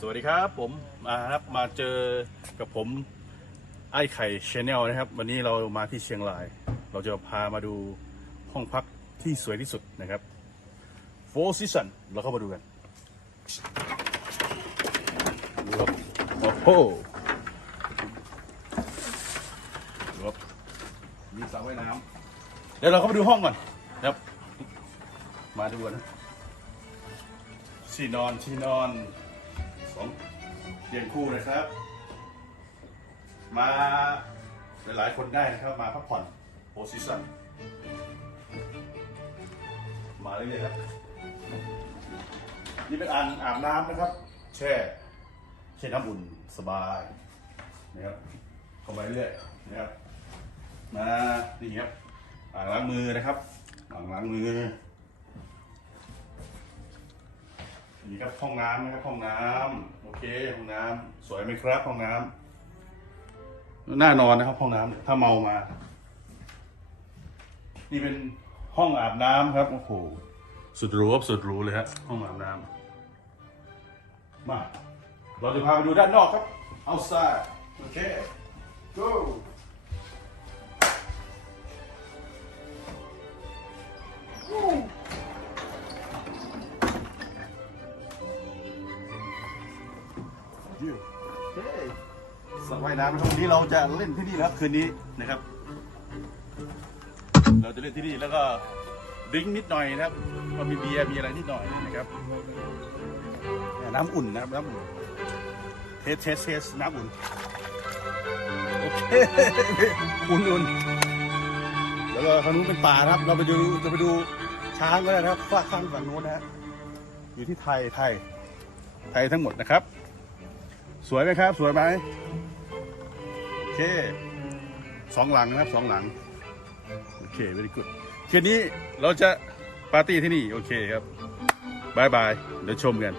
สวัสดีครับผมมาครับมาเจอกับผมไอ้ไข่ชแนลนะครับ วันนี้เรามาที่เชียงราย เราจะพามาดูห้องพักที่สวยที่สุดนะครับ Four Season เราเข้ามาดูกันดูครับโอ้โหดูครับมีสระว่ายน้ำเดี๋ยวเราเข้ามาดูห้องก่อนครับ มาดูกันนะที่นอนที่นอน สองเตียงคู่นะครับ มาหลายๆคนได้นะครับ มาพักผ่อนโพสิชันมาเรื่อยๆครับนี่เป็นอ่างอาบน้ำนะครับ แช่แช่น้ำอุ่นสบายนะครับเข้าไปเรื่อยนะครับมานี่ครับอ่างล้างมือนะครับอ่างล้างมือ นี่ครับห้องน้ำนะครับห้องน้ำโอเคห้องน้ำสวยไหมครับห้องน้ำน่านอนนะครับห้องน้ำถ้าเมามา นี่เป็นห้องอาบน้ำครับโอ้โหสุดหรูสุดหรูเลยครับห้องอาบน้ำมาเราจะพาไปดูด้านนอกครับ outside โอเค go สระว่ายน้ำนะครับวันนี้เราจะเล่นที่นี่นะครับคืนนี้นะครับ เราจะเล่นที่นี่แล้วก็ดิ้งนิดหน่อยนะครับก็มีเบียร์มีอะไรนิดหน่อยนะครับน้ำอุ่นนะครับน้ำอุ่นเทสเทสเทสน้ำอุ่นโอเคอุ่นอุ่นแล้วก็ทางนู้นเป็นป่านะครับ เราไปดูจะไปดูช้างก็ได้นะครับฝ้าข้างฝั่งนู้นนะฮะอยู่ที่ไทยไทยไทยทั้งหมดนะครับ สวยไหมครับ สวยไหมโอเคสองหลังนะครับสองหลัง โอเค very good คืนนี้เราจะปาร์ตี้ที่นี่ โอเคครับบายบาย เดี๋ยวชมกัน